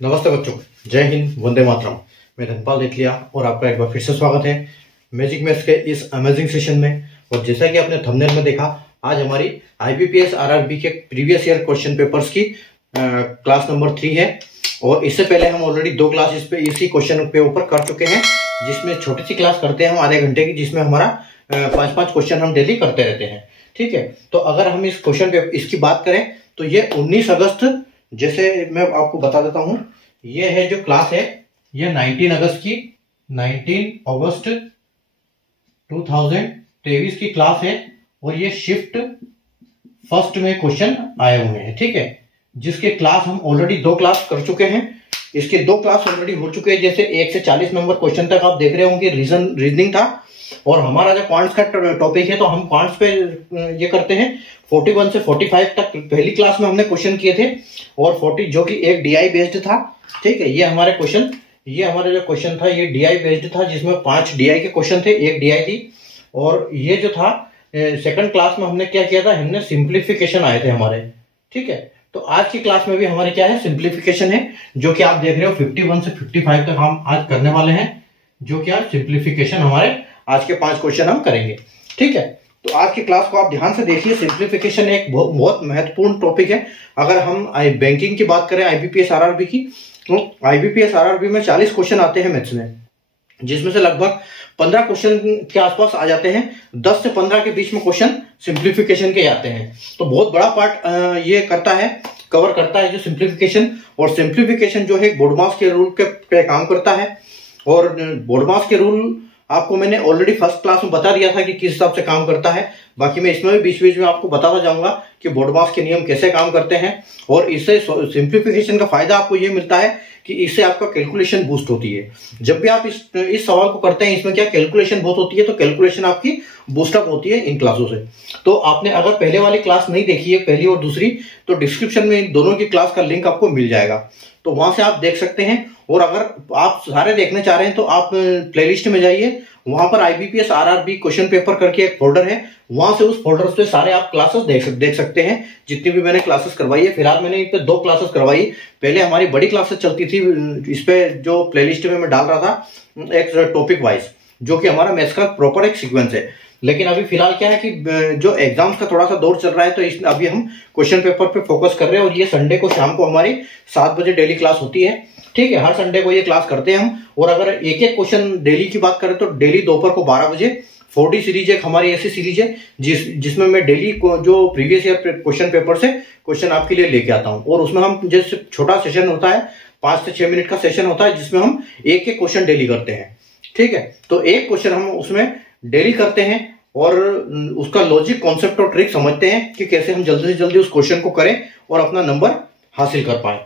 नमस्ते बच्चों, जय हिंद, वंदे मातरम। मैं धनपाल नेतलिया और आपका एक बार फिर से स्वागत है मैजिक मैथ्स के इस अमेजिंग सेशन में। और जैसा कि आपने थंबनेल में देखा, आज हमारी आईबीपीएस आरआरबी के प्रीवियस ईयर क्वेश्चन पेपर्स की क्लास नंबर 3 है। और इससे पहले हम ऑलरेडी 2 क्लास इसी क्वेश्चन पे ऊपर कर चुके हैं, जिसमें छोटी सी क्लास करते हैं हम आधे घंटे की, जिसमें हमारा 5-5 क्वेश्चन हम डेली करते रहते हैं। ठीक है, तो अगर हम इस क्वेश्चन पेपर इसकी बात करें तो ये 19 अगस्त, जैसे मैं आपको बता देता हूं, ये है जो क्लास है, ये 19 अगस्त की 19 अगस्त 2023 की क्लास है। और ये शिफ्ट फर्स्ट में क्वेश्चन आए हुए हैं। ठीक है, जिसके क्लास हम ऑलरेडी 2 क्लास कर चुके हैं। इसके 2 क्लास ऑलरेडी हो चुके हैं। जैसे 1 से 40 नंबर क्वेश्चन तक आप देख रहे होंगे रीजनिंग था। और हमारा जो क्वांट्स का टॉपिक है, तो हम क्वांट्स पे ये करते हैं। 41 से 45 तक पहली क्लास में हमने क्वेश्चन किए थे, और 40 जो कि एक डीआई बेस्ड था। ठीक है, ये हमारा जो क्वेश्चन था ये डीआई बेस्ड था, जिसमें 5 डीआई के क्वेश्चन थे, एक डीआई थी। और ये जो था सेकंड क्लास में हमने क्या किया था, हमने सिंप्लीफिकेशन आए थे हमारे। ठीक है, तो आज की क्लास में भी हमारे क्या है, सिंप्लीफिकेशन है, जो कि आप देख रहे हो 51 से 55 तक हम आज करने वाले हैं। जो कि आज सिंप्लीफिकेशन हमारे आज के 5 क्वेश्चन हम करेंगे। ठीक है, तो आज की क्लास को आप ध्यान से देखिए। सिंप्लीफिकेशन एक बहुत महत्वपूर्ण टॉपिक है। अगर हम बैंकिंग की बात करें, आईबीपीएस आरआरबी की, तो आईबीपीएस आरआरबी में 40 क्वेश्चन आते हैं मैथ्स में, जिसमें से लगभग 15 क्वेश्चन के आसपास आ जाते हैं। 10 से 15 के बीच में क्वेश्चन सिंप्लीफिकेशन के आते हैं। तो बहुत बड़ा पार्ट ये कवर करता है जो सिंप्लीफिकेशन। और सिंप्लीफिकेशन जो है बोर्डमास के रूल पे काम करता है। और बोर्डमास के रूल आपको मैंने ऑलरेडी फर्स्ट क्लास में बता दिया था कि किस हिसाब से काम करता है। बाकी मैं इसमें भी बीच बीच में आपको बताता जाऊंगा कि बोर्डमास के नियम कैसे काम करते हैं। और इससे सिंप्लीफिकेशन का फायदा आपको ये मिलता है कि इससे आपका कैलकुलेशन बूस्ट होती है। जब भी आप इस सवाल को करते हैं, इसमें क्या कैलकुलेशन बहुत होती है, तो कैलकुलेशन आपकी बूस्टअप होती है इन क्लासों से। तो आपने अगर पहले वाली क्लास नहीं देखी है, पहली और दूसरी, तो डिस्क्रिप्शन में इन दोनों की क्लास का लिंक आपको मिल जाएगा, तो वहां से आप देख सकते हैं। और अगर आप सारे देखने चाह रहे हैं तो आप प्लेलिस्ट में जाइए, वहां पर आईबीपीएस आरआरबी क्वेश्चन पेपर करके एक फोल्डर है, वहां से उस फोल्डर पे सारे आप क्लासेस देख सकते हैं, जितनी भी मैंने क्लासेस करवाई है। फिलहाल मैंने इस पे 2 क्लासेस करवाई। पहले हमारी बड़ी क्लासेस चलती थी, इस पे जो प्लेलिस्ट में मैं डाल रहा था एक टॉपिक वाइज, जो कि हमारा मैथ्स का प्रॉपर एक सीक्वेंस है। लेकिन अभी फिलहाल क्या है कि जो एग्जाम्स का थोड़ा सा दौर चल रहा है, तो अभी हम क्वेश्चन पेपर पे फोकस कर रहे हैं। और ये संडे को शाम को हमारी 7 बजे डेली क्लास होती है। ठीक है, हर संडे को ये क्लास करते हैं हम। और अगर एक एक क्वेश्चन डेली की बात करें तो डेली दोपहर को 12 बजे 4D सीरीज एक हमारी ऐसी सीरीज है जिसमें मैं डेली जो प्रीवियस ईयर क्वेश्चन पेपर से क्वेश्चन आपके लिए लेके आता हूं। और उसमें हम जैसे छोटा सेशन होता है, 5 से 6 मिनट का सेशन होता है, जिसमें हम एक एक क्वेश्चन डेली करते हैं। ठीक है, तो एक क्वेश्चन हम उसमें डेली करते हैं और उसका लॉजिक, कॉन्सेप्ट और ट्रिक समझते हैं कि कैसे हम जल्दी से जल्दी उस क्वेश्चन को करें और अपना नंबर हासिल कर पाए।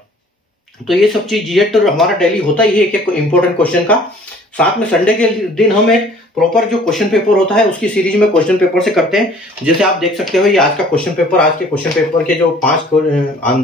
तो ये सब चीज ये तो हमारा डेली होता ही है एक एक इंपॉर्टेंट क्वेश्चन का। साथ में संडे के दिन हम एक प्रॉपर जो क्वेश्चन पेपर होता है उसकी सीरीज में क्वेश्चन पेपर से करते हैं। जैसे आप देख सकते हो, ये आज का क्वेश्चन पेपर, आज के क्वेश्चन पेपर के जो 5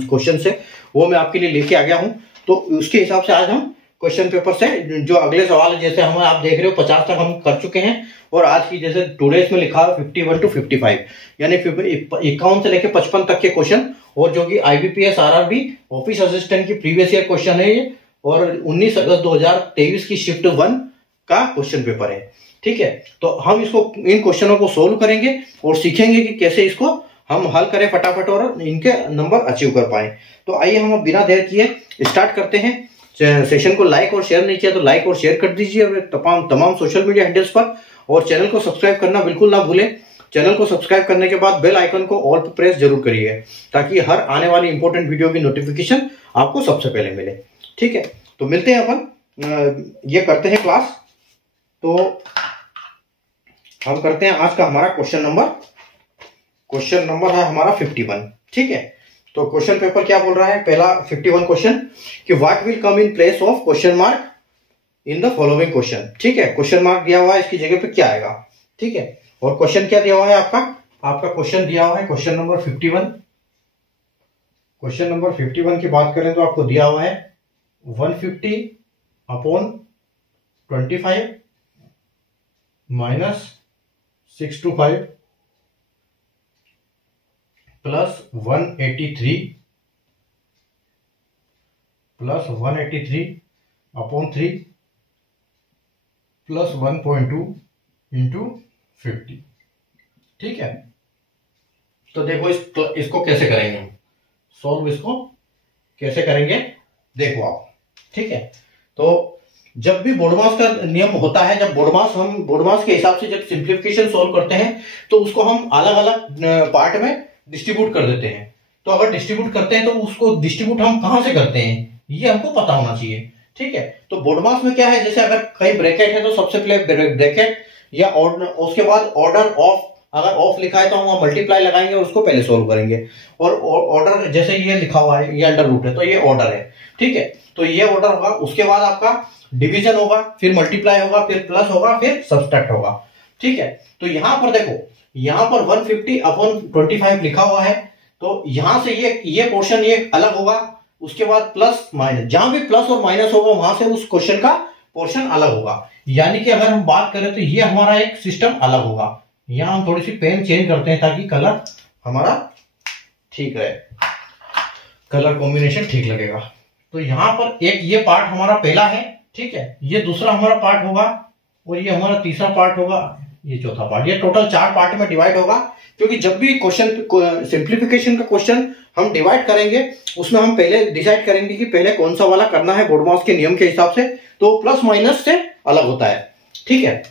क्वेश्चन है वो मैं आपके लिए लेके आ गया हूं। तो उसके हिसाब से आज हम क्वेश्चन पेपर से जो अगले सवाल है, जैसे हम आप देख रहे हो 50 तक हम कर चुके हैं। और आज की जैसे टुडेज में लिखा है 51 to 55, यानी 51 से लेकर 55 तक के क्वेश्चन। और जो कि आईबीपीएस आरआरबी ऑफिस असिस्टेंट की प्रीवियस ईयर क्वेश्चन है ये। और 19 अगस्त 2023 की शिफ्ट 1 का क्वेश्चन पेपर है। ठीक है, तो हम इन क्वेश्चनों को सोल्व करेंगे और सीखेंगे कि कैसे इसको हम हल करें फटाफट और इनके नंबर अचीव कर पाए। तो आइए हम बिना देर किए स्टार्ट करते हैं। सेशन को लाइक और शेयर नहीं किया तो लाइक और शेयर कर दीजिए तमाम सोशल मीडिया हैंडल्स पर। और चैनल को सब्सक्राइब करना बिल्कुल ना भूलें। चैनल को सब्सक्राइब करने के बाद बेल आइकन को ऑल पर प्रेस जरूर करिए, ताकि हर आने वाली इंपॉर्टेंट वीडियो की नोटिफिकेशन आपको सबसे पहले मिले। ठीक है, तो मिलते हैं अपन, ये करते हैं क्लास। तो हम करते हैं आज का हमारा क्वेश्चन नंबर है हमारा 51। ठीक है, तो क्वेश्चन पेपर क्या बोल रहा है, पहला 51 क्वेश्चन कि what will come in place of question mark in the following question. ठीक है, क्वेश्चन मार्क दिया हुआ है, इसकी जगह पे क्या आएगा। ठीक है, और क्वेश्चन क्या दिया हुआ है आपका क्वेश्चन दिया हुआ है क्वेश्चन नंबर 51। क्वेश्चन नंबर 51 की बात करें तो आपको दिया हुआ है 150/25 minus 625 plus 183 plus 183/3 plus 1.2 into 50। ठीक है, तो देखो इसको कैसे करेंगे हम सॉल्व, इसको कैसे करेंगे देखो आप। ठीक है, तो जब भी बोडमास का नियम होता है, जब बोडमास के हिसाब से जब सिंप्लीफिकेशन सॉल्व करते हैं तो उसको हम अलग अलग पार्ट में डिस्ट्रीब्यूट कर देते हैं। तो अगर डिस्ट्रीब्यूट करते हैं तो उसको डिस्ट्रीब्यूट हम कहां से करते हैं ये हमको पता होना चाहिए। ठीक है, तो बोडमास में क्या है, जैसे अगर कहीं ब्रैकेट है तो सबसे पहले ब्रैकेट या उसके बाद ऑर्डर ऑफ, अगर ऑफ लिखा है तो हम वहां मल्टीप्लाई लगाएंगे और उसको पहले सोल्व करेंगे। और ऑर्डर जैसे ये लिखा हुआ है, ये अंडर रूट है तो ये ऑर्डर है। ठीक है, तो ये ऑर्डर होगा, उसके बाद आपका डिवीजन होगा, फिर मल्टीप्लाई होगा, फिर प्लस होगा, फिर सब्सट्रैक्ट होगा। ठीक है, तो यहां पर देखो, यहां पर 150/25 लिखा हुआ है, तो यहां से ये पोर्शन ये अलग होगा, उसके बाद प्लस माइनस, जहां भी प्लस और माइनस होगा वहां से उस क्वेश्चन का पोर्शन अलग होगा। यानी कि अगर हम बात करें तो ये हमारा एक सिस्टम अलग होगा। यहां हम थोड़ी सी पेन चेंज करते हैं ताकि कलर हमारा ठीक रहे, कलर कॉम्बिनेशन ठीक लगेगा। तो यहां पर एक ये पार्ट हमारा पहला है, ठीक है, ये दूसरा हमारा पार्ट होगा और ये हमारा तीसरा पार्ट होगा, ये चौथा पार्ट। ये टोटल 4 पार्ट में डिवाइड होगा, क्योंकि जब भी क्वेश्चन सिंप्लीफिकेशन का क्वेश्चन हम डिवाइड करेंगे उसमें हम पहले डिसाइड करेंगे कि पहले कौन सा वाला करना है बोडमास के नियम के हिसाब से, तो प्लस माइनस से अलग होता है। ठीक है,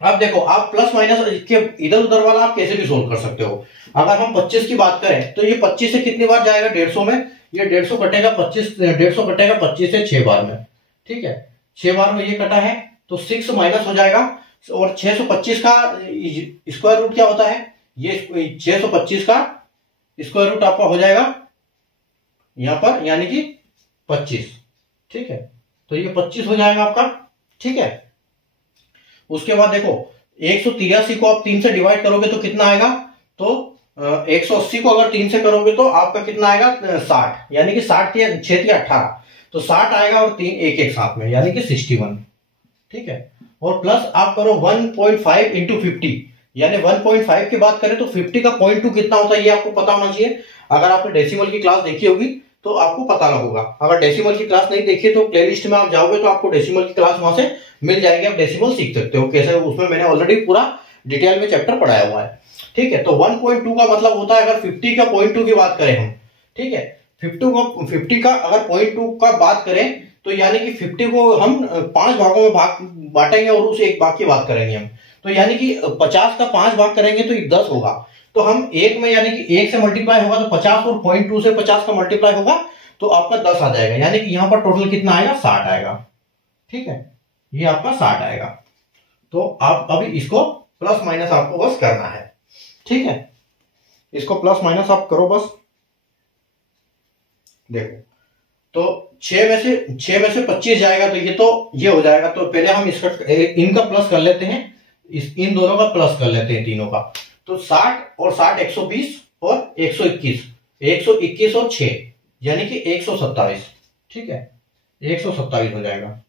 अब देखो, आप प्लस माइनस के इधर उधर वाला आप कैसे भी सोल्व कर सकते हो। अगर हम 25 की बात करें तो ये 25 से कितनी बार जाएगा, 150 में, ये 150 कटेगा 25, 150 कटेगा 25 से 6 बार में। ठीक है, 6 बार में ये कटा है तो 6 माइनस हो जाएगा, और 625 का स्क्वायर रूट क्या होता है, ये 625 का स्क्वायर रूट आपका हो जाएगा यहां पर, यानी कि 25। ठीक है, तो ये 25 हो जाएगा आपका। ठीक है, उसके बाद देखो 183 को आप 3 से डिवाइड करोगे तो कितना आएगा, तो 180 को अगर 3 से करोगे तो आपका कितना आएगा 60, यानी कि 60 या 6 या 18, तो 60 आएगा और 3 एक एक साथ में, यानी कि 61। ठीक है, और प्लस आप करो 1.5 इंटू 50, यानी 1.5 की बात करें तो 50 का 0.2 कितना होता है ये आपको पता होना चाहिए। अगर आपने डेसिमल की क्लास देखी होगी तो आपको पता होगा, अगर डेसिमल की क्लास नहीं देखी तो प्लेलिस्ट में आप जाओगे तो आपको डेसिमल की क्लास वहां से मिल जाएगी, आप डेसिमल सीख सकते हो कैसे, उसमें मैंने ऑलरेडी पूरा डिटेल में चैप्टर पढ़ाया हुआ है। ठीक है, तो 1.2 का मतलब होता है, अगर 50 का 0.2 की बात करें हम, ठीक है, 50 का अगर 0.2 का बात करें तो यानी कि 50 को हम 5 भागों में बांटेंगे और उस एक भाग की बात करेंगे हम, तो यानी कि 50 का 5 भाग करेंगे तो 10 होगा, तो हम एक में यानी कि 1 से मल्टीप्लाई होगा तो 50, और 0.2 से 50 का मल्टीप्लाई होगा तो आपका 10 आ जाएगा, यानी कि यहां पर टोटल कितना आएगा 60 आएगा। ठीक है, ये आपका 60 आएगा। तो आप अभी इसको प्लस माइनस आपको बस करना है। ठीक है, इसको प्लस माइनस आप करो बस। देखो, तो 6 में से 25 जाएगा तो ये हो जाएगा, तो पहले हम इसका इनका प्लस कर लेते हैं, इन दोनों का प्लस कर लेते हैं तीनों का, तो 60 और 60 120 और 121 और 6 यानी कि 127। ठीक है, 127 हो जाएगा।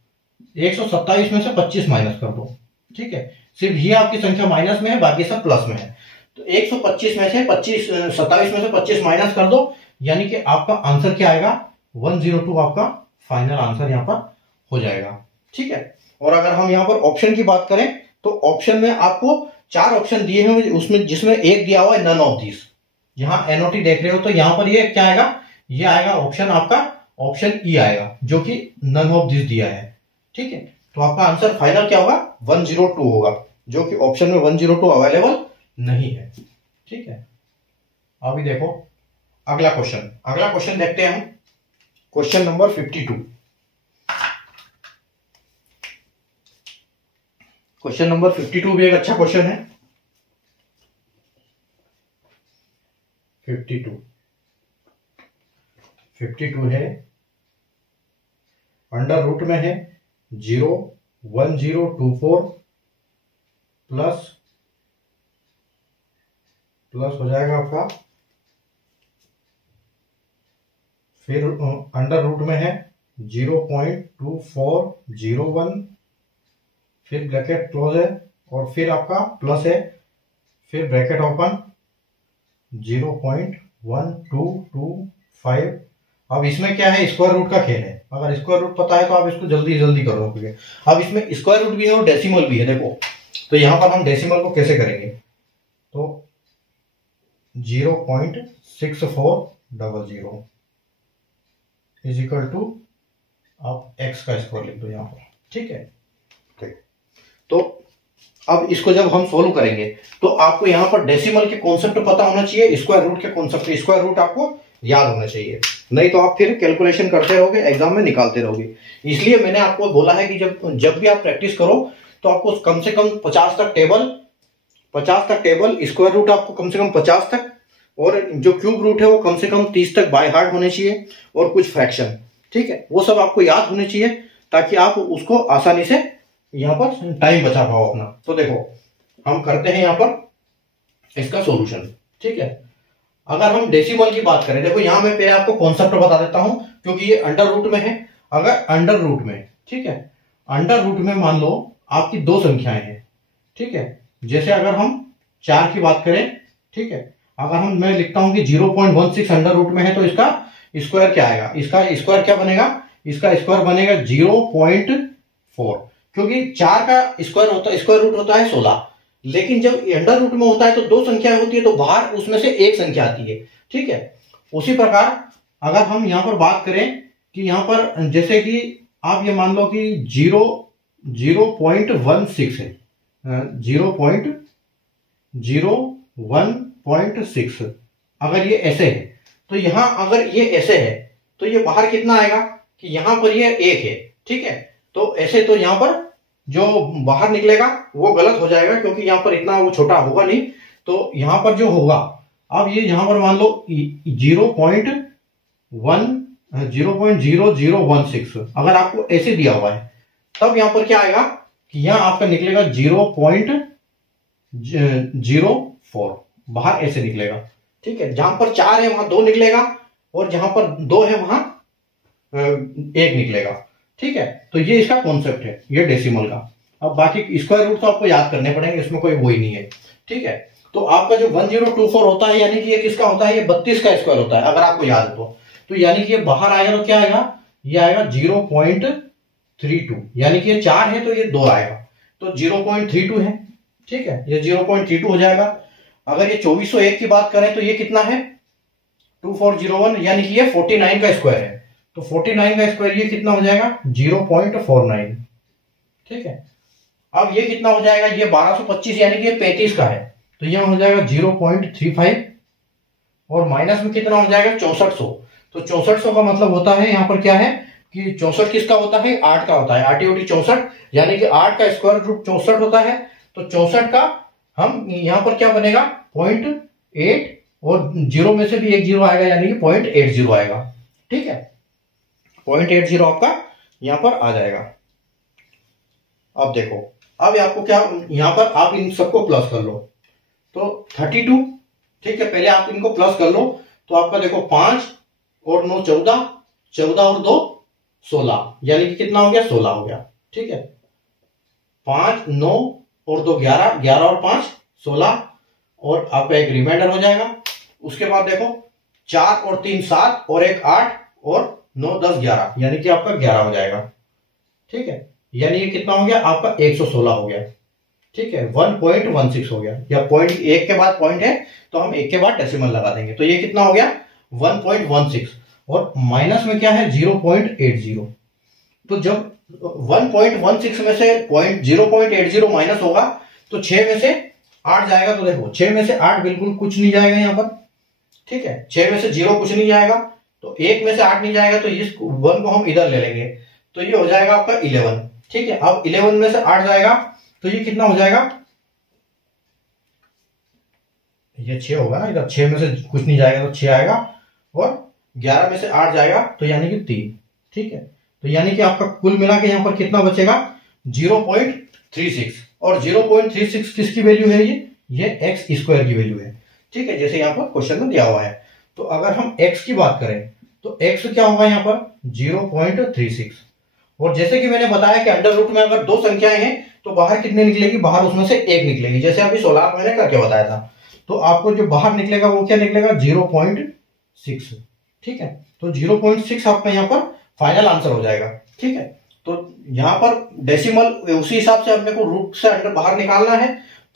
127 में से 25 माइनस कर दो। ठीक है, सिर्फ ये आपकी संख्या माइनस में है, बाकी सब प्लस में है, तो 125 में से 27 में से 25 माइनस कर दो, यानी कि आपका आंसर क्या आएगा 102, आपका फाइनल आंसर यहां पर हो जाएगा। ठीक है, और अगर हम यहां पर ऑप्शन की बात करें तो ऑप्शन में आपको 4 ऑप्शन दिए हैं, उसमें जिसमें एक दिया हुआ है नन ऑफ दिस, यहां एनओटी देख रहे हो तो यहां पर ये क्या आएगा, ये आएगा ऑप्शन आपका ऑप्शन ई आएगा, जो कि नन ऑफ दिस दिया है। ठीक है, तो आपका आंसर फाइनल क्या होगा 102 होगा, जो कि ऑप्शन में 102 अवेलेबल नहीं है। ठीक है, अभी देखो अगला क्वेश्चन देखते हैं हम, क्वेश्चन नंबर 52। क्वेश्चन नंबर 52 भी एक अच्छा क्वेश्चन है। 52 है, अंडर रूट में है 0.1024 प्लस हो जाएगा आपका, फिर अंडर रूट में है 0.2401, फिर ब्रैकेट क्लोज है और फिर आपका प्लस है, फिर ब्रैकेट ओपन 0.1225। अब इसमें क्या है, स्क्वायर रूट का खेल है, अगर स्क्वायर रूट पता है तो आप इसको जल्दी जल्दी करोगे। अब इसमें स्क्वायर रूट भी है और डेसिमल भी है। देखो तो यहां पर हम डेसिमल को कैसे करेंगे, तो 0.6400 इज इक्वल टू आप x का स्क्वायर लिख दो यहां पर, ठीक है। तो अब इसको जब हम सोल्व करेंगे तो आपको यहां पर डेसिमल के कॉन्सेप्ट पता होना चाहिए, स्क्वायर रूट के कॉन्सेप्ट, स्क्वायर रूट आपको याद होना चाहिए, नहीं तो आप फिर कैलकुलेशन करते रहोगे, एग्जाम में निकालते रहोगे। इसलिए मैंने आपको बोला है कि जब भी आप प्रैक्टिस करो तो आपको कम से कम 50 तक टेबल, स्क्वायर रूट आपको कम से कम 50 तक, और जो क्यूब रूट है वो कम से कम 30 तक बाय हार्ट होने चाहिए, और कुछ फ्रैक्शन, ठीक है, वो सब आपको याद होने चाहिए ताकि आप उसको आसानी से यहां पर टाइम बचा पाओ अपना। तो देखो हम करते हैं यहां पर इसका सॉल्यूशन, ठीक है। अगर हम डेसिमल की बात करें, देखो यहां मैं पहले आपको कॉन्सेप्ट बता देता हूं क्योंकि ये अंडर रूट में है। अगर अंडर रूट में, ठीक है, अंडर रूट में मान लो आपकी दो संख्याएं हैं, ठीक है, जैसे अगर हम 4 की बात करें, ठीक है, अगर मैं लिखता हूं कि 0.16 अंडर रूट में है तो इसका स्क्वायर क्या आएगा, इसका स्क्वायर क्या बनेगा, इसका स्क्वायर बनेगा 0.4, क्योंकि 4 का स्क्वायर रूट होता है 16, लेकिन जब अंडर रूट में होता है तो दो संख्याएं होती है तो बाहर उसमें से एक संख्या आती है, ठीक है। उसी प्रकार अगर हम यहां पर बात करें कि यहां पर जैसे कि आप ये मान लो कि 0.16 है, 0.016, अगर ये ऐसे है तो यहां अगर ये ऐसे है तो ये बाहर कितना आएगा कि यहां पर ये 1 है, ठीक है। तो ऐसे तो यहां पर जो बाहर निकलेगा वो गलत हो जाएगा क्योंकि यहां पर इतना वो छोटा होगा नहीं, तो यहां पर जो होगा, अब ये यहां पर मान लो 0.0016 अगर आपको ऐसे दिया हुआ है तब यहां पर क्या आएगा कि यहां आपका निकलेगा 0.04, बाहर ऐसे निकलेगा, ठीक है। जहां पर 4 है वहां 2 निकलेगा और जहां पर 2 है वहां 1 निकलेगा, ठीक है। तो ये इसका कॉन्सेप्ट है, ये डेसिमल का। अब बाकी स्क्वायर रूट तो आपको याद करने पड़ेंगे, इसमें कोई वो ही नहीं है, ठीक है। तो आपका जो 1024 होता है यानी कि ये किसका होता है, ये 32 का स्क्वायर होता है, अगर आपको याद है तो यानी कि ये बाहर आएगा तो क्या आएगा, ये आएगा 0.32, यानी कि ये 4 है तो ये 2 आएगा, तो 0.32 है, ठीक है, ये 0.32 हो जाएगा। अगर ये 2401 की बात करें तो ये कितना है 2401, यानी कि ये 49 का स्क्वायर है, तो 49 का स्क्वायर ये कितना हो जाएगा 0.49, ठीक है। अब ये कितना हो जाएगा, ये 1225 यानी कि ये 35 का है, तो यहां हो जाएगा 0.35, और माइनस में कितना हो जाएगा 6400, तो 6400 का मतलब होता है यहां पर क्या है कि 64 किसका होता है, 8 का होता है, 8 × 64, यानी कि 8 का स्क्वायर रूट 64 होता है, तो 64 का हम यहां पर क्या बनेगा 0.8, और 0 में से भी एक 0 आएगा यानी कि 0.80 आएगा, ठीक है, 0.80 आपका यहां पर आ जाएगा। अब देखो, अब आपको क्या, यहां पर आप इन सबको प्लस कर लो, तो 32, ठीक है, पहले आप इनको प्लस कर लो, तो आपका देखो 5 और 9 14, 14 और 2 16, यानी कि कितना हो गया 16 हो गया, ठीक है। 5 9 और 2 11, 11 और 5 16, और आपका एक रिमाइंडर हो जाएगा। उसके बाद देखो 4 और 3 7, और एक 8, और 9 10 11, यानी कि आपका 11 हो जाएगा, ठीक है। यानी ये कितना हो गया आपका 116 हो गया, ठीक है, 1.16 हो गया, या पॉइंट 1 के बाद पॉइंट है तो हम 1 के बाद डेसिमल लगा देंगे, तो ये कितना हो गया 1.16, और माइनस में क्या है 0.80, तो जब 1.16 में से 0.80 माइनस होगा तो 6 में से 8 जाएगा, तो देखो 6 में से 8 बिल्कुल कुछ नहीं जाएगा यहां पर, ठीक है, 6 में से 0 कुछ नहीं जाएगा, तो 1 में से 8 नहीं जाएगा, तो इस 1 को हम इधर ले लेंगे, तो ये हो जाएगा आपका 11, ठीक है। अब 11 में से 8 जाएगा तो ये कितना हो जाएगा, ये 6 होगा ना, इधर 6 में से कुछ नहीं जाएगा तो 6 आएगा, और 11 में से 8 जाएगा तो यानी कि 3, ठीक है। तो यानी कि आपका कुल मिला के यहां पर कितना बचेगा 0.36, और 0.36 किसकी वैल्यू है, ये एक्स स्क्वायर की वैल्यू है, ठीक है, जैसे यहां पर क्वेश्चन में दिया हुआ है। तो अगर हम एक्स की बात करें तो एक्स क्या होगा यहां पर 0.36, और जैसे कि मैंने बताया कि अंडर रूट में अगर दो संख्याएं हैं तो बाहर कितने निकलेगी, बाहर उसमें से एक निकलेगी, जैसे अभी 16 मैंने करके बताया था, तो आपको जो बाहर निकलेगा वो क्या निकलेगा 0.6, ठीक है। तो 0.6 आपका यहाँ पर फाइनल आंसर हो जाएगा। ठीक है, तो यहाँ पर डेसिमल उसी हिसाब से अपने को रूट से अंडर बाहर निकालना है,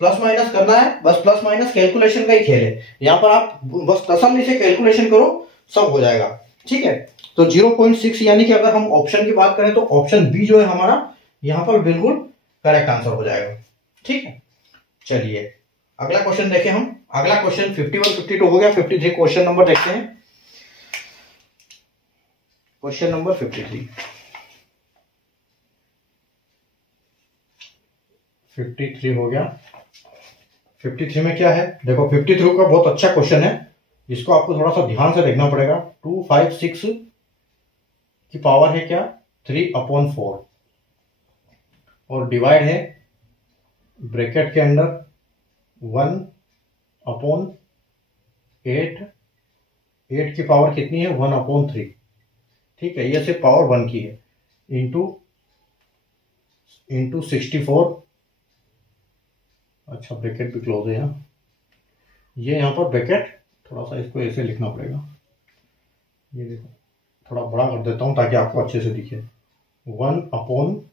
प्लस माइनस करना है, बस प्लस माइनस कैलकुलेशन का ही खेल है। यहाँ पर आप बस तसल्ली से कैलकुलेशन करो, सब हो जाएगा। ठीक है, तो 0.6 यानी कि अगर हम ऑप्शन की बात करें तो ऑप्शन बी जो है हमारा यहाँ पर बिल्कुल करेक्ट आंसर हो जाएगा। ठीक है, चलिए अगला क्वेश्चन देखें हम। अगला क्वेश्चन 51 52 हो गया, 53 क्वेश्चन नंबर देखते हैं। क्वेश्चन नंबर 53 हो गया। 53 में क्या है देखो, 53 का बहुत अच्छा क्वेश्चन है, इसको आपको थोड़ा सा ध्यान से देखना पड़ेगा। 256 की पावर है क्या 3/4 और डिवाइड है ब्रैकेट के अंदर 1/8। 8 की पावर कितनी है 1/3। ठीक है, ये सिर्फ पावर 1 की है, इंटू 64। अच्छा ब्रैकेट भी क्लोज है यहाँ, ये यहाँ पर ब्रैकेट थोड़ा सा इसको ऐसे लिखना पड़ेगा। ये देखो थोड़ा बड़ा कर देता हूँ ताकि आपको अच्छे से दिखे। 1/8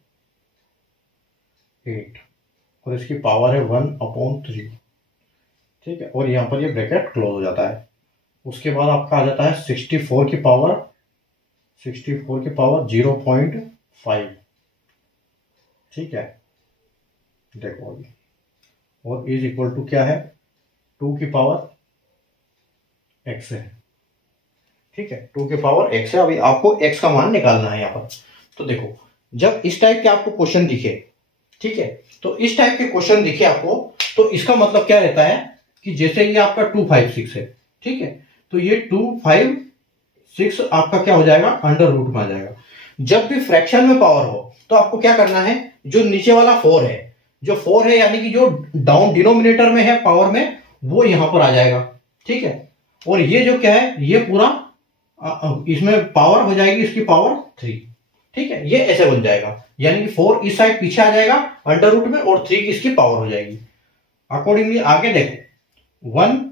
और इसकी पावर है 1/3। ठीक है, और यहाँ पर ये ब्रैकेट क्लोज हो जाता है। उसके बाद आपका आ जाता है 64 की पावर 0.5। ठीक है, देखो अभी, और इज इक्वल टू क्या है 2 की पावर x है। ठीक है, 2 की पावर x है। अभी आपको x का मान निकालना है यहाँ पर। तो देखो जब इस टाइप के आपको क्वेश्चन दिखे, ठीक है, तो इस टाइप के क्वेश्चन दिखे आपको, तो इसका मतलब क्या रहता है कि जैसे ये आपका 256 है, ठीक है, तो ये 256 आपका क्या हो जाएगा अंडर रूट में आ जाएगा। जब भी फ्रैक्शन में पावर हो तो आपको क्या करना है, जो नीचे वाला 4 है, जो 4 है यानी कि जो डाउन डिनोमिनेटर में है पावर में, वो यहां पर आ जाएगा। ठीक है, और ये जो क्या है ये पूरा इसमें पावर हो जाएगी इसकी पावर 3। ठीक है, ये ऐसे बन जाएगा, यानी कि 4 इस साइड पीछे आ जाएगा अंडर रूट में और 3 इसकी पावर हो जाएगी। अकॉर्डिंगली आगे देखो 1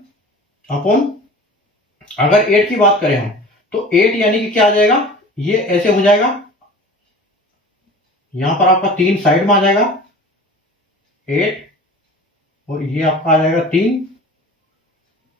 अगर 8 की बात करें हम, तो 8 यानी कि क्या आ जाएगा, ये ऐसे हो जाएगा, यहां पर आपका 3 साइड में आ जाएगा 8, और ये आपका आ जाएगा 3,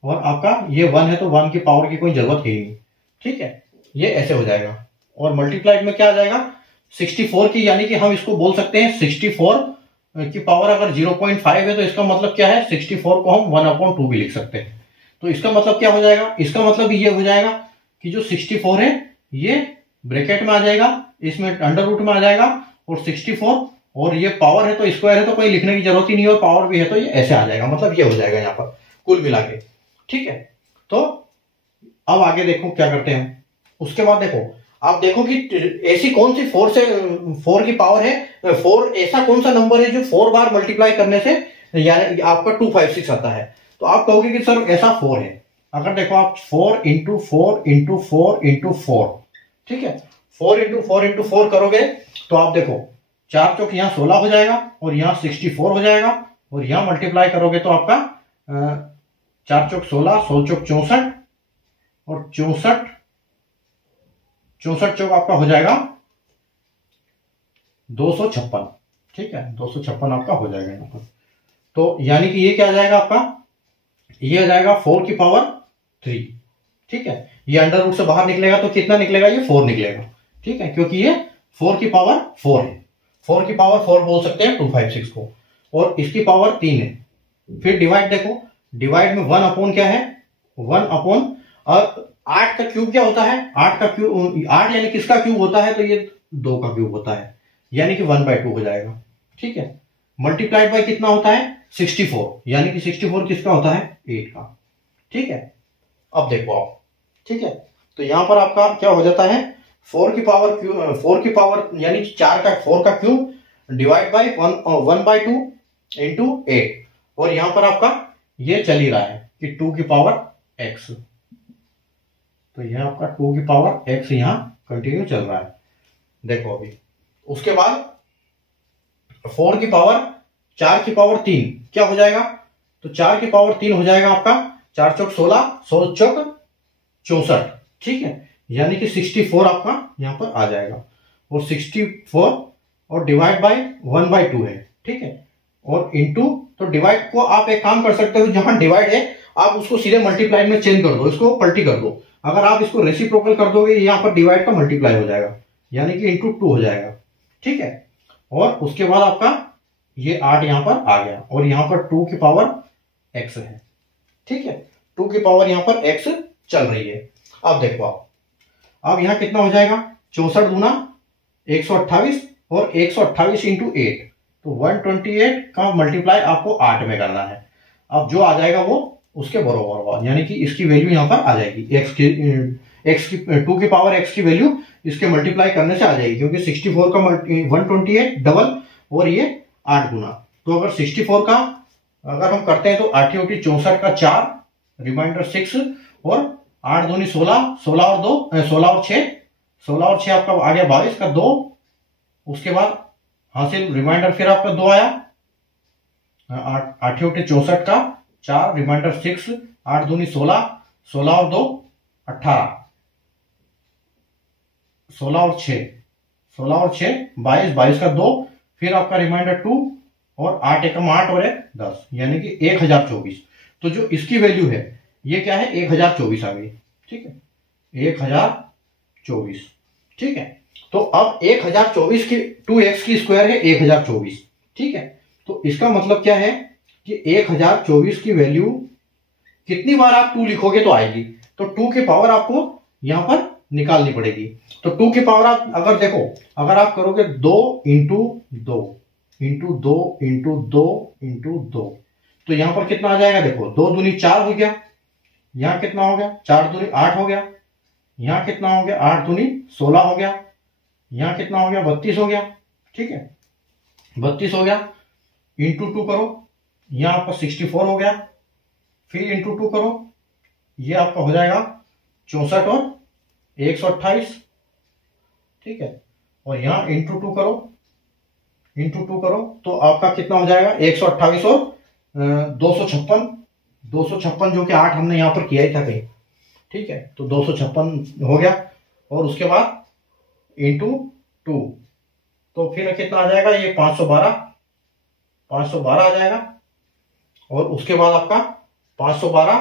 और आपका ये 1 है तो 1 की पावर की कोई जरूरत है ही नहीं। ठीक है, ये ऐसे हो जाएगा, और मल्टीप्लाइड में क्या आ जाएगा 64 की, यानी कि हम इसको बोल सकते हैं 64 की पावर अगर 0.5 है तो इसका मतलब क्या है 64 को हम 1/2 भी लिख सकते हैं। तो इसका मतलब क्या हो जाएगा, इसका मतलब ये हो जाएगा कि जो 64 है ये ब्रैकेट में आ जाएगा, इसमें अंडर रूट में आ जाएगा, और 64 और ये पावर है तो स्क्वायर है तो कोई लिखने की जरूरत ही नहीं, और पावर भी है तो ये ऐसे आ जाएगा, मतलब ये हो जाएगा यहाँ पर कुल मिला के। ठीक है, तो अब आगे देखो क्या करते हैं। उसके बाद देखो आप देखो कि ऐसी कौन सी 4 की पावर है, 4 ऐसा कौन सा नंबर है जो 4 बार मल्टीप्लाई करने से यानी आपका 256 आता है। तो आप कहोगे कि सर ऐसा 4 है। अगर देखो आप 4 × 4 × 4 × 4, ठीक है, 4 × 4 × 4 करोगे तो आप देखो 4 चौक यहाँ 16 हो जाएगा, और यहाँ 64 हो जाएगा, और यहाँ मल्टीप्लाई करोगे तो आपका 4 चौक 16, 16 चौक 64, और 64 चौक आपका हो जाएगा 256। ठीक है, 256 आपका हो जाएगा यहाँ पर। तो यानी कि ये क्या आ जाएगा आपका, ये आ जाएगा 4 की पावर 3। ठीक है, ये अंडर रूट से बाहर निकलेगा तो कितना निकलेगा, ये 4 निकलेगा। ठीक है, क्योंकि ये 4 की पावर 4 है, 4 की पावर 4 बोल सकते हैं 256 को, और इसकी पावर 3 है। फिर डिवाइड देखो, डिवाइड में 1 क्या है 1 8 का क्यूब क्या होता है, 8 का क्यूब 8 यानी किसका क्यूब होता है, तो ये 2 का क्यूब होता है, यानी कि 1/2 हो जाएगा। ठीक है, मल्टीप्लाइड बाय कितना होता है 64, यानी कि 64 किसका होता है 8 का। ठीक है, अब देखो आप, ठीक है, तो यहां पर आपका क्या हो जाता है 4 की पावर यानी 4 का क्यूब डिवाइड बाय 1/2 इंटू 8, और यहां पर आपका ये चल ही रहा है कि 2 की पावर x, तो यह आपका 2 की पावर x यहां कंटिन्यू चल रहा है। देखो अभी उसके बाद 4 की पावर 3 क्या हो जाएगा, तो 4 की पावर 3 हो जाएगा आपका 4 चौक 16, 16 चौक 64। ठीक है, यानी कि 64 आपका यहाँ पर आ जाएगा, और 64 और डिवाइड बाय 1/2 है, ठीक है, और इंटू, तो डिवाइड को आप एक काम कर सकते हो, जहां डिवाइड है आप उसको सीधे मल्टीप्लाई में चेंज कर दो, इसको पलटी कर दो। अगर आप इसको रेसिप्रोकल कर दोगे, यहाँ पर डिवाइड का मल्टीप्लाई हो जाएगा, यानी कि इंटू 2 हो जाएगा, ठीक है। और उसके बाद आपका ये 8 यहां पर आ गया, और यहां पर 2 की पावर x है, ठीक है, 2 की पावर यहां पर x चल रही है। अब देखो आप, अब यहां कितना हो जाएगा, 64 गुना 128, और 128 इंटू 8, तो 128 का मल्टीप्लाई आपको 8 में करना है। अब जो आ जाएगा वो उसके बराबर होगा, यानी कि इसकी वैल्यू यहां पर आ जाएगी, x की 2 की पावर x की वैल्यू इसके मल्टीप्लाई करने से आ जाएगी, क्योंकि 64 का 128 डबल, और ये 8 गुना। तो अगर 64 का अगर हम करते हैं तो 8 × 64 का 4, रिमाइंडर 6, और 8 दूनी 16, 16 और 2 16 और 6, 16 और 6 आपका आ गया 22 का 2, उसके बाद हासिल रिमाइंडर फिर आपका 2 आया, 8 × 64 का 4, रिमाइंडर 6, 8 दूनी 16, 16 और 2 18, 16 और 6, 16 और 6 22, 22 का 2, फिर आपका रिमाइंडर 2, और 8 एकम 8 और 1 10, यानी कि 1024। तो जो इसकी वैल्यू है ये क्या है, 1024 आ गई, ठीक है, 1024, ठीक है। तो अब 1024 की 2x की स्क्वायर है 1024, ठीक है। तो इसका मतलब क्या है कि 1024 की वैल्यू कितनी बार आप 2 लिखोगे तो आएगी, तो 2 की पावर आपको यहां पर निकालनी पड़ेगी। तो 2 की पावर आप अगर देखो, अगर आप करोगे 2 इंटू 2 इंटू 2 इंटू 2 इंटू 2, तो यहां पर कितना आ जाएगा, देखो 2 दूनी 4 हो गया, यहां कितना हो गया, 4 दूनी 8 हो गया, यहां कितना हो गया, 8 दूनी 16 हो गया, यहां कितना हो गया, 32 हो गया, ठीक है, 32 हो गया, इंटू 2 करो, यहां आपका 64 हो गया, फिर इंटू 2 करो, ये आपका हो जाएगा 64 और 128, ठीक है, और यहां इंटू 2 करो, इंटू 2 करो, तो आपका कितना हो जाएगा, 128 और 256, 256 जो कि 8 हमने यहां पर किया ही था कहीं, ठीक है, तो 256 हो गया, और उसके बाद इंटू 2, तो फिर कितना आ जाएगा, ये 512, 512 आ जाएगा, और उसके बाद आपका 512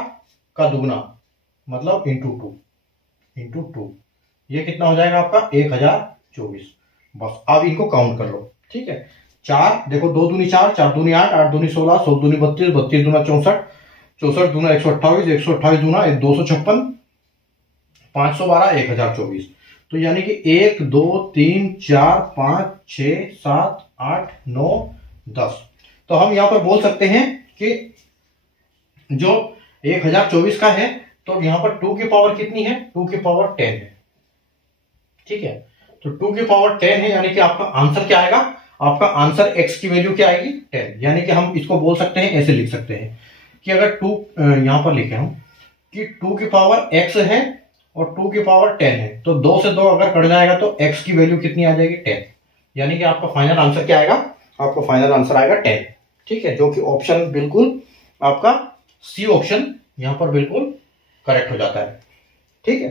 का दुगना मतलब इंटू 2, ये कितना हो जाएगा आपका 1024। बस अब इनको काउंट कर लो, ठीक है, 4 देखो, 2 दूनी 4, 4 दूनी 8, 8 दूनी 16, 16 दूनी 32, 32 दूना 64, 64 दूना 128, 128 दूना 256, 512, 1024। तो यानी कि 1 2 3 4 5 6 7 8 9 10। तो हम यहां पर बोल सकते हैं कि जो 1024 का है, तो यहां पर 2 की पावर कितनी है, 2 की पावर 10 है, ठीक है। तो 2 की पावर 10 है, यानी कि आपका आंसर क्या आएगा, आपका आंसर x की वैल्यू क्या आएगी, 10। यानी कि हम इसको बोल सकते हैं, ऐसे लिख सकते हैं कि अगर 2 यहां पर लिखे हम कि 2 की पावर x है और 2 की पावर 10 है, तो 2 से 2 अगर कट जाएगा तो x की वैल्यू कितनी आ जाएगी, 10। यानी कि आपका फाइनल आंसर क्या आएगा, आपका फाइनल आंसर आएगा 10, ठीक है, जो कि ऑप्शन बिल्कुल आपका सी ऑप्शन यहां पर बिल्कुल करेक्ट हो जाता है, ठीक है।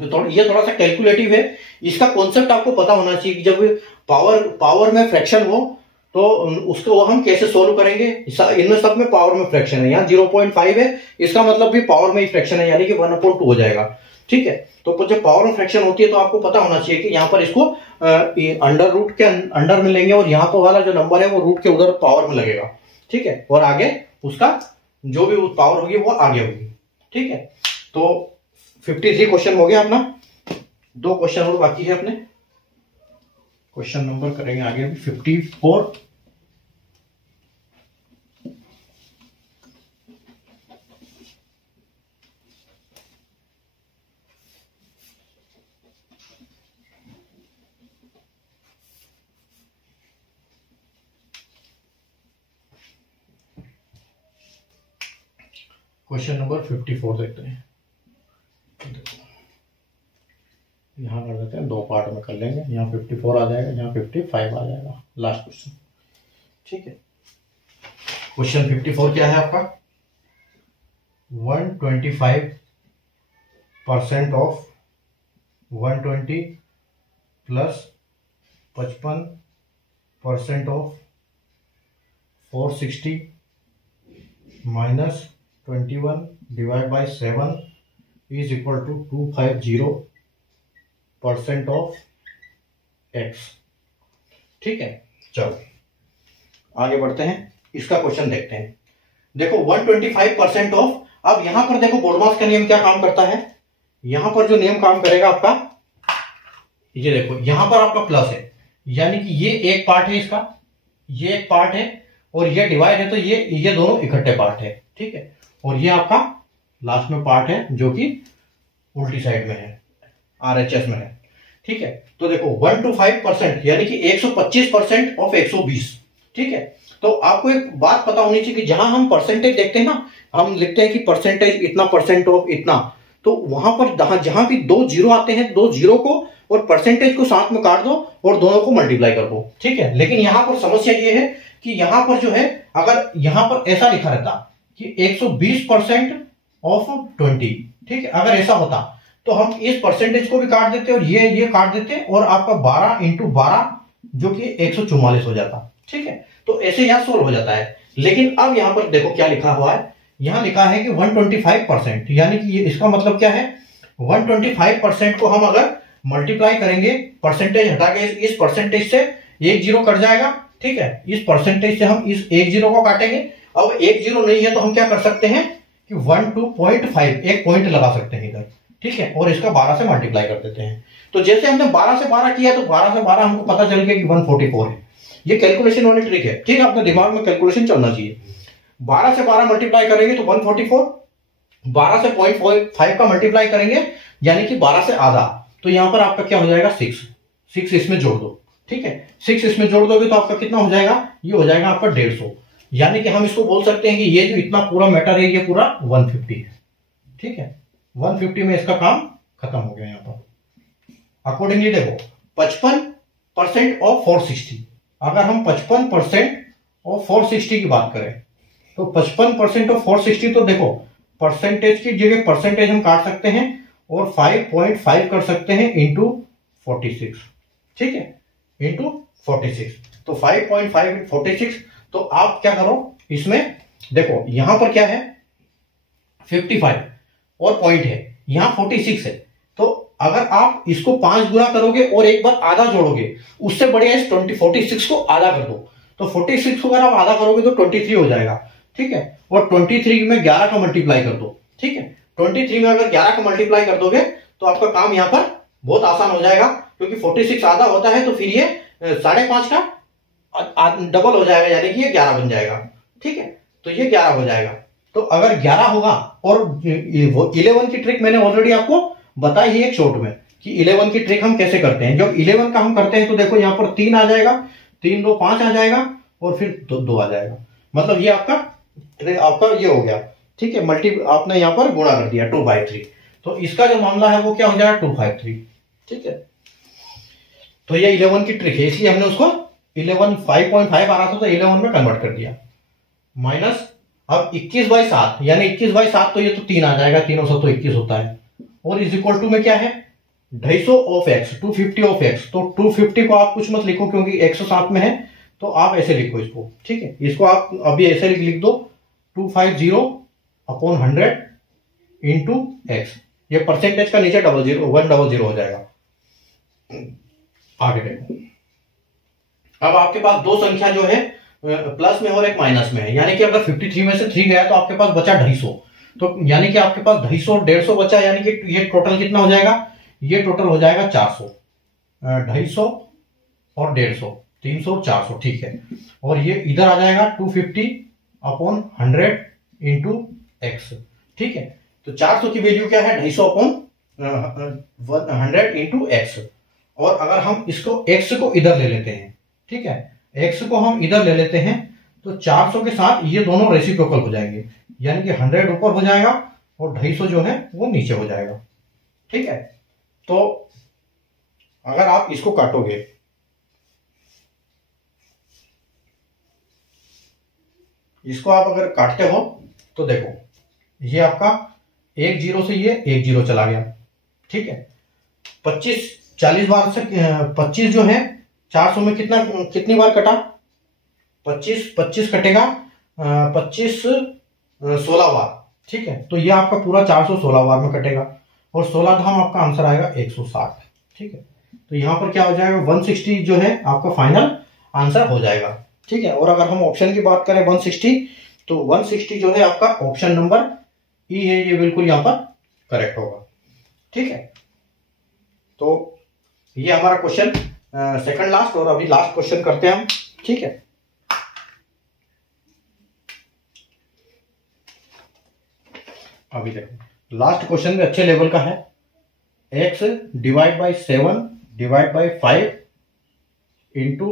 तो ये थोड़ा सा कैलकुलेटिव है, इसका कॉन्सेप्ट आपको पता होना चाहिए कि जब पावर में फ्रैक्शन हो तो उसको हम कैसे सोल्व करेंगे। इनमें सब में पावर में फ्रैक्शन है, यहाँ 0.5 है, इसका मतलब भी पावर में ही फ्रैक्शन है, यानी कि 1/2 हो जाएगा, ठीक है। तो जब पावर में फ्रैक्शन होती है तो आपको पता होना चाहिए कि यहाँ पर इसको अंडर रूट के अंडर में लेंगे, और यहाँ पर वाला जो नंबर है वो रूट के उधर पावर में लगेगा, ठीक है, और आगे उसका जो भी पावर होगी वो आगे होगी, ठीक है। तो 53 क्वेश्चन हो गया अपना, 2 क्वेश्चन और बाकी है अपने, क्वेश्चन नंबर करेंगे आगे अभी 54। क्वेश्चन नंबर 54 देखते हैं, यहाँ कर देते हैं, 2 पार्ट में कर लेंगे, यहाँ 54 आ जाएगा, यहाँ 55 आ जाएगा, लास्ट क्वेश्चन, ठीक है। क्वेश्चन 54 क्या है आपका, 125% of 120 plus 55% of 460 minus 21 divide by 7 is equal to 250% of x। ठीक है, चलो आगे बढ़ते हैं, इसका क्वेश्चन देखते हैं। देखो 125% ऑफ, अब यहां पर देखो बोडमास का नियम क्या काम करता है, यहां पर जो नियम काम करेगा आपका, ये देखो यहां पर आपका प्लस है, यानी कि ये एक पार्ट है इसका, ये एक पार्ट है और ये डिवाइड है, तो ये दोनों इकट्ठे पार्ट है। ठीक है, और ये आपका लास्ट में पार्ट है जो कि उल्टी साइड में है, RHS में है। ठीक है, तो देखो 125% यानी कि 125% ऑफ 120। ठीक है, तो आपको एक बात पता होनी चाहिए कि जहां हम परसेंटेज देखते हैं ना, हम लिखते हैं कि परसेंटेज इतना परसेंट ऑफ इतना, तो वहां पर जहां भी 2 जीरो आते हैं, 2 जीरो को और परसेंटेज को साथ में काट दो और दोनों को मल्टीप्लाई कर दो। ठीक है, लेकिन यहां पर समस्या ये है कि यहां पर जो है, अगर यहां पर ऐसा लिखा रहता कि 120% ऑफ 20, ठीक है, अगर ऐसा होता तो हम इस परसेंटेज को भी काट देते और ये काट देते और आपका 12 इंटू 12 जो कि 144 हो जाता। ठीक है, तो ऐसे यहां सोल्व हो जाता है। लेकिन अब यहां पर देखो क्या लिखा हुआ है, यहां लिखा है कि 125%, यानी कि ये इसका मतलब क्या है, 125% को हम अगर मल्टीप्लाई करेंगे, परसेंटेज हटा के इस परसेंटेज से एक जीरो कट जाएगा। ठीक है, इस परसेंटेज से हम इस एक जीरो को काटेंगे। अब एक जीरो नहीं है तो हम क्या कर सकते हैं कि 12.5 एक पॉइंट लगा सकते हैं इधर। ठीक है, और इसका 12 से मल्टीप्लाई कर देते हैं। तो जैसे हमने 12 से 12 किया तो 12 से 12 हमको पता चल गया कि 144 है। ये कैलकुलेशन वाली ट्रिक है। ठीक है, अपने दिमाग में कैलकुलेशन चलना चाहिए। 12 से 12 मल्टीप्लाई करेंगे तो 144, 12 से 0.5 का मल्टीप्लाई करेंगे यानी कि 12 से आधा, तो यहां पर आपका क्या हो जाएगा 6 इसमें जोड़ दो। ठीक है, 6 इसमें जोड़ दोगे तो आपका कितना हो जाएगा, ये हो जाएगा आपका 150। यानी कि हम इसको बोल सकते हैं कि ये जो इतना पूरा मैटर है ये पूरा 150 है। ठीक है, 150 में इसका काम खत्म हो गया। यहां पर अकॉर्डिंगली देखो 55% ऑफ 460, अगर हम 55% ऑफ 460 की बात करें तो 55% ऑफ 460, तो देखो परसेंटेज की जगह परसेंटेज हम काट सकते हैं और 5.5 कर सकते हैं इंटू 46। ठीक है, इंटू 46, तो 5.5 46। तो आप क्या करो इसमें, देखो यहां पर क्या है 55 और पॉइंट है, यहां 46 है, तो अगर आप इसको 5 गुना करोगे और एक बार आधा जोड़ोगे, उससे बढ़िया इस 46 को आधा कर दो। तो 46 को अगर आप आधा करोगे तो 23 हो जाएगा। ठीक है, और 23 में 11 का मल्टीप्लाई कर दो। ठीक है, 23 में अगर 11 का मल्टीप्लाई कर दोगे तो आपका काम यहां पर बहुत आसान हो जाएगा, क्योंकि 46 आधा होता है तो फिर ये 5.5 का डबल हो जाएगा, यानी कि ये 11 बन जाएगा। ठीक है, तो ये 11 हो जाएगा। तो अगर 11 होगा, और 11 की ट्रिक मैंने ऑलरेडी आपको बताई है एक शॉर्ट में कि 11 की ट्रिक हम कैसे करते हैं। जब 11 का हम करते हैं तो देखो यहां पर 3 आ जाएगा, 3 2 5 आ जाएगा और फिर 2 आ जाएगा, मतलब ये आपका ये हो गया। ठीक है, आपने यहां पर गुणा कर दिया 2/3, तो इसका जो मामला है वो क्या हो जाएगा 2/3। ठीक है, तो ये 11 की ट्रिक है, इसलिए हमने उसको 11 5.5 आ रहा था तो 11 में कन्वर्ट कर दिया। माइनस अब 21/7, यानी 21/7, तो ये तो 3 आ जाएगा, 3 तो 21 होता है, और इज इक्वल टू में क्या है 250 ऑफ x, 250 ऑफ x। तो 250 को आप कुछ मत लिखो क्योंकि 107 में है, तो आप ऐसे लिखो इसको। ठीक है, इसको आप अभी ऐसे लिख दो 250/100 इंटू एक्स, ये परसेंटेज का नीचे 100 हो जाएगा। आगे देखो, अब आपके पास दो संख्या जो है प्लस में और एक माइनस में है, यानी कि अगर 53 में से 3 गया तो आपके पास बचा 250, तो यानी कि आपके पास 250 और 150 बचा, यानी कि ये टोटल कितना हो जाएगा, ये टोटल हो जाएगा 400। 250 और 150, 300 और 400। ठीक है, और ये इधर आ जाएगा 250/100 इंटू एक्स। ठीक है, तो 400 की वैल्यू क्या है 250/100 इंटू एक्स। और अगर हम इसको एक्स को इधर ले लेते हैं, ठीक है, एक्स को हम इधर ले लेते हैं, तो 400 के साथ ये दोनों रेसिप्रोकल हो जाएंगे, यानी कि 100 ऊपर हो जाएगा और 250 जो है वो नीचे हो जाएगा। ठीक है, तो अगर आप इसको काटोगे, इसको आप अगर काटते हो तो देखो ये आपका 1 0 से ये 1 0 चला गया। ठीक है, 25 40 बार से 25 जो है 400 में कितनी बार कटा, 25 कटेगा 25 16 बार, ठीक है। तो ये आपका पूरा 416 बार में कटेगा और 16 धाम आपका आंसर आएगा 160, ठीक है। तो यहाँ पर क्या हो जाएगा 160 जो है आपका फाइनल आंसर हो जाएगा, ठीक है। और अगर हम ऑप्शन की बात करें 160, तो 160 जो है आपका ऑप्शन नंबर ई है, ये बिल्कुल यहाँ पर करेक्ट होगा, ठीक है। तो ये हमारा क्वेश्चन सेकंड लास्ट और अभी लास्ट क्वेश्चन करते हैं हम, ठीक है। अभी देखो लास्ट क्वेश्चन भी अच्छे लेवल का है। x divide by 7 divide by 5 into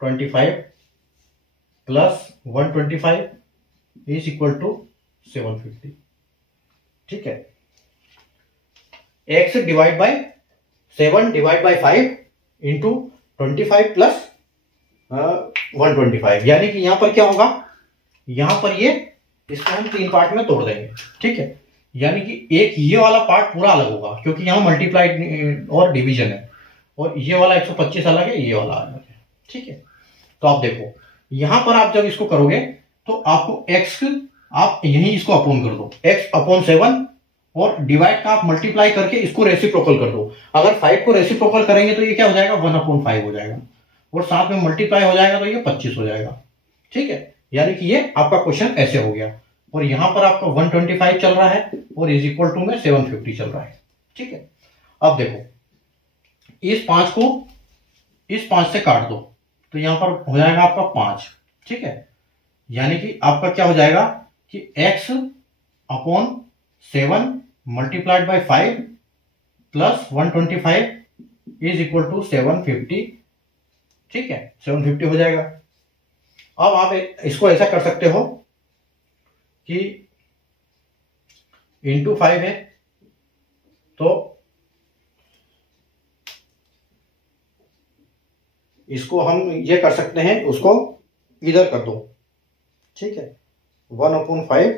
25 plus 125 is equal to 750, ठीक है। x divide by 7 divide by 5 into 25 plus 125, यानी कि यहां पर क्या होगा, यहां पर ये इसको हम 3 पार्ट में तोड़ देंगे, ठीक है। यानी कि एक ये वाला पार्ट पूरा अलग होगा क्योंकि यहां मल्टीप्लाई और डिवीजन है, और ये वाला 125 अलग है, ये वाला अलग है, ठीक है। तो आप देखो यहां पर आप जब इसको करोगे तो आपको x आप यहीं इसको अपॉन कर दो, x अपॉन 7 और डिवाइड का आप मल्टीप्लाई करके इसको रेसिप्रोकल कर दो। अगर 5 को रेसिप्रोकल करेंगे तो ये क्या हो जाएगा 1/5 हो जाएगा, और साथ में मल्टीप्लाई हो जाएगा तो ये 25 हो जाएगा, ठीक है। यानी कि ये आपका क्वेश्चन ऐसे हो गया, और यहां पर आपका 125 चल रहा है और इज इक्वल टू में 750 चल रहा है, ठीक है। अब देखो इस 5 को इस 5 से काट दो तो यहां पर हो जाएगा आपका 5, ठीक है। यानी कि आपका क्या हो जाएगा कि x upon 7 multiplied by 5 plus 125 is equal to 750, ठीक है, 750 हो जाएगा। अब आप इसको ऐसा कर सकते हो कि इंटू 5 है तो इसको हम ये कर सकते हैं, उसको इधर कर दो, ठीक है। 1/5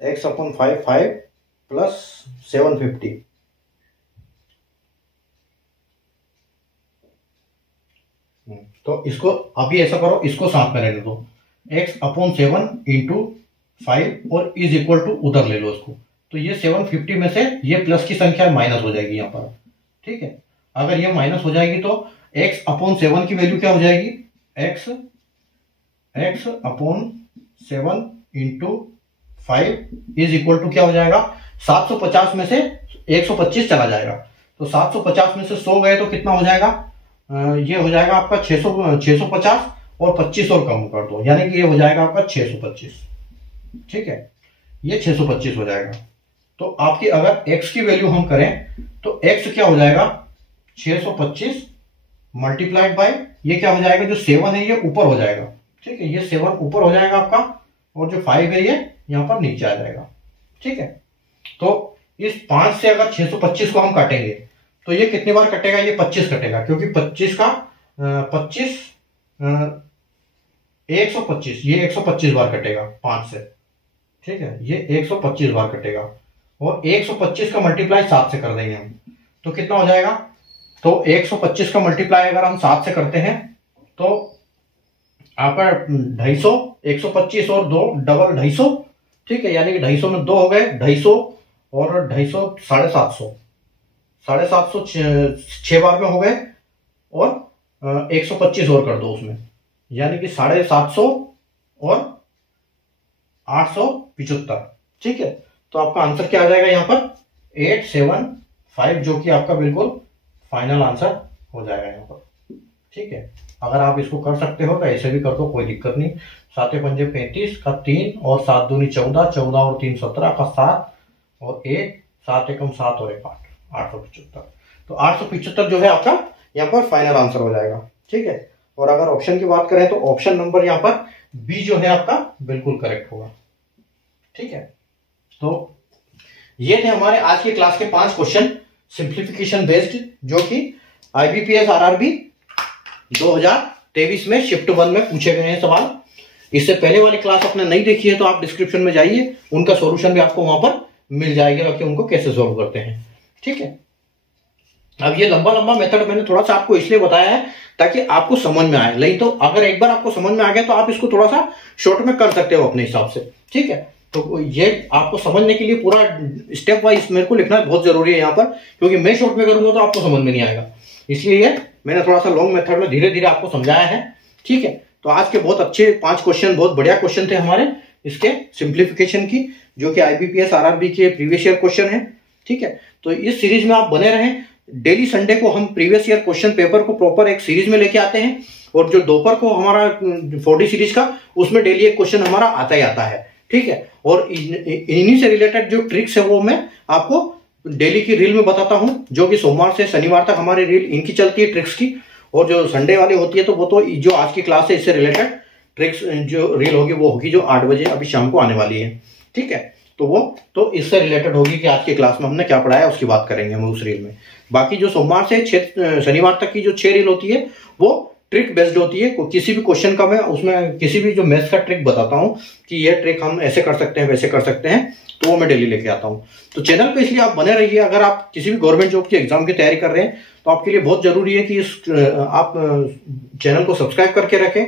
x अपॉन 5 प्लस 750, तो इसको अभी ऐसा करो, इसको साथ में रहने दो, x अपॉन 7 इंटू 5 और इज इक्वल टू उधर ले लो इसको, तो ये 750 में से ये प्लस की संख्या माइनस हो जाएगी यहाँ पर, ठीक है। अगर ये माइनस हो जाएगी तो x अपॉन 7 की वैल्यू क्या हो जाएगी, x upon 7 into 5 is equal to क्या हो जाएगा, 750 में से 125 चला जाएगा, तो 750 में से 100 गए तो कितना हो जाएगा, ये हो जाएगा आपका 650 और 25 और कम कर दो, यानी कि ये हो जाएगा आपका 625, ठीक है। ये 625 हो जाएगा। तो आपकी अगर x की वैल्यू हम करें तो x क्या हो जाएगा 625 मल्टीप्लाइड बाय ये क्या हो जाएगा, जो 7 है ये ऊपर हो जाएगा, ठीक है, ये 7 ऊपर हो जाएगा आपका, और जो 5 है ये यहां पर नीचे आ जाएगा, ठीक है। तो इस 5 से अगर 625 को हम काटेंगे तो ये कितनी बार कटेगा, ये 25 कटेगा, क्योंकि 25 का 25 125, ये 125 बार कटेगा 5 से, ठीक है, ये 125 बार कटेगा, और 125 का मल्टीप्लाई 7 से कर देंगे हम तो कितना हो जाएगा, तो 125 का मल्टीप्लाई अगर हम 7 से करते हैं तो आपका 250, 125 और 2 डबल 250, ठीक है, यानी कि 250 में 2 हो गए 250 और 250 750, 750 6 बार में हो गए, और 125 और कर दो उसमें, यानी कि 750 और 875, ठीक है। तो आपका आंसर क्या आ जाएगा यहाँ पर 875, जो कि आपका बिल्कुल फाइनल आंसर हो जाएगा यहाँ पर, ठीक है। अगर आप इसको कर सकते हो तो ऐसे भी कर दो, कोई दिक्कत नहीं। 7 पंजे 35 का 3 और 7 दूनी 14, 14 और 3 17 का 7 और 1, 7 एकम 7 और 1 8, 875। तो 875 जो है आपका यहाँ पर फाइनल आंसर हो जाएगा, ठीक है। और अगर ऑप्शन की बात करें तो ऑप्शन नंबर यहाँ पर बी जो है आपका बिल्कुल करेक्ट होगा, ठीक है। तो ये थे हमारे आज की क्लास के 5 क्वेश्चन सिंप्लीफिकेशन बेस्ड, जो कि IBPS RRB 2023 में शिफ्ट 1 में पूछे गए हैं सवाल। इससे पहले वाली क्लास आपने नहीं देखी है तो आप डिस्क्रिप्शन में जाइए, उनका सॉल्यूशन भी आपको वहां पर मिल जाएगा कि उनको कैसे सॉल्व करते हैं, ठीक है। अब ये लंबा लंबा मेथड मैंने थोड़ा सा आपको इसलिए बताया है ताकि आपको समझ में आए, नहीं तो अगर एक बार आपको समझ में आ गया तो आप इसको थोड़ा सा शॉर्ट में कर सकते हो अपने हिसाब से, ठीक है। तो ये आपको समझने के लिए पूरा स्टेप वाइज मेरे को लिखना बहुत जरूरी है यहाँ पर, क्योंकि मैं शॉर्ट में करूंगा तो आपको समझ में नहीं आएगा, इसलिए मैंने थोड़ा सा लॉन्ग मेथड में धीरे धीरे आपको समझाया है, ठीक है। तो आज के बहुत अच्छे 5 क्वेश्चन, बहुत बढ़िया क्वेश्चन थे हमारे इसके सिंप्लीफिकेशन की, जो कि IBPS RRB के प्रीवियस ईयर क्वेश्चन है, ठीक है। तो इस सीरीज में आप बने रहें। डेली संडे को हम प्रीवियस ईयर क्वेश्चन पेपर को प्रॉपर एक सीरीज में लेके आते हैं, और जो दोपहर को हमारा 4D सीरीज का, उसमें डेली एक क्वेश्चन हमारा आता ही आता है, ठीक है। और इन्हीं से रिलेटेड जो ट्रिक्स है वो मैं आपको डेली की रील में बताता हूं, जो कि सोमवार से शनिवार तक हमारी रील इनकी चलती है ट्रिक्स की, और जो संडे वाली होती है तो वो तो जो आज की क्लास है इससे रिलेटेड ट्रिक्स जो रील होगी वो होगी जो 8 बजे अभी शाम को आने वाली है, ठीक है। तो वो तो इससे रिलेटेड होगी कि आज की क्लास में हमने क्या पढ़ाया उसकी बात करेंगे हम उस रील में। बाकी जो सोमवार से शनिवार तक की जो 6 रील होती है वो ट्रिक बेस्ड होती है। किसी भी क्वेश्चन का मैं उसमें किसी भी जो मैथ्स का ट्रिक बताता हूं कि ये ट्रिक हम ऐसे कर सकते हैं वैसे कर सकते हैं, तो वो मैं डेली लेके आता हूं। तो चैनल पे इसलिए आप बने रहिए। अगर आप किसी भी गवर्नमेंट जॉब की एग्जाम की तैयारी कर रहे हैं तो आपके लिए बहुत जरूरी है कि आप चैनल को सब्सक्राइब करके रखें,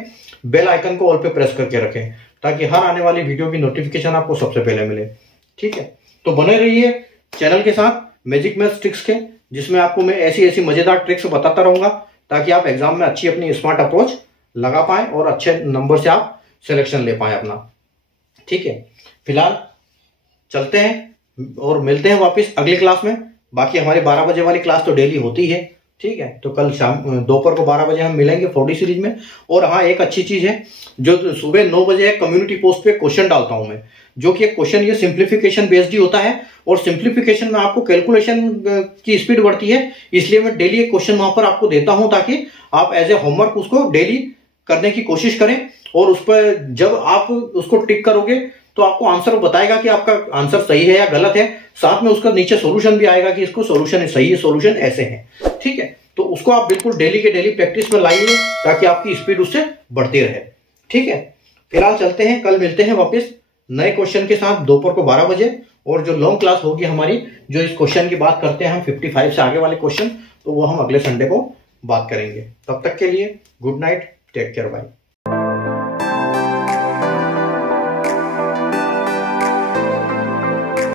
बेल आइकन को ऑल पे प्रेस करके रखें, ताकि हर आने वाली वीडियो की नोटिफिकेशन आपको सबसे पहले मिले, ठीक है। तो बने रहिए चैनल के साथ मैजिक मैथ्स ट्रिक्स के, जिसमें आपको मैं ऐसी ऐसी मजेदार ट्रिक्स बताता रहूंगा ताकि आप एग्जाम में अच्छी अपनी स्मार्ट अप्रोच लगा पाएं और अच्छे नंबर से आप सिलेक्शन ले पाएं अपना, ठीक है। फिलहाल चलते हैं और मिलते हैं वापस अगली क्लास में। बाकी हमारी 12 बजे वाली क्लास तो डेली होती है, ठीक है। तो कल शाम दोपहर को 12 बजे हम मिलेंगे 4D सीरीज में। और हाँ, एक अच्छी चीज है, जो सुबह 9 बजे कम्युनिटी पोस्ट पे क्वेश्चन डालता हूं मैं, जो कि एक क्वेश्चन ये सिंप्लीफिकेशन बेस्ड ही होता है, और सिंप्लीफिकेशन में आपको कैलकुलेशन की स्पीड बढ़ती है, इसलिए मैं डेली एक क्वेश्चन वहां पर आपको देता हूं ताकि आप एज ए होमवर्क उसको डेली करने की कोशिश करें। और उस पर जब आप उसको टिक करोगे तो आपको आंसर बताएगा कि आपका आंसर सही है या गलत है, साथ में उसका नीचे सॉल्यूशन भी आएगा कि इसको सॉल्यूशन सही है, सॉल्यूशन ऐसे है, ठीक है। तो उसको आप बिल्कुल डेली के डेली प्रैक्टिस में लाइए ताकि आपकी स्पीड उससे बढ़ती रहे, ठीक है। फिलहाल चलते हैं, कल मिलते हैं वापस नए क्वेश्चन के साथ दोपहर को 12 बजे। और जो लॉन्ग क्लास होगी हमारी, जो इस क्वेश्चन की बात करते हैं हम 55 से आगे वाले क्वेश्चन, तो वो हम अगले संडे को बात करेंगे। तब तक के लिए good night, take care, bye.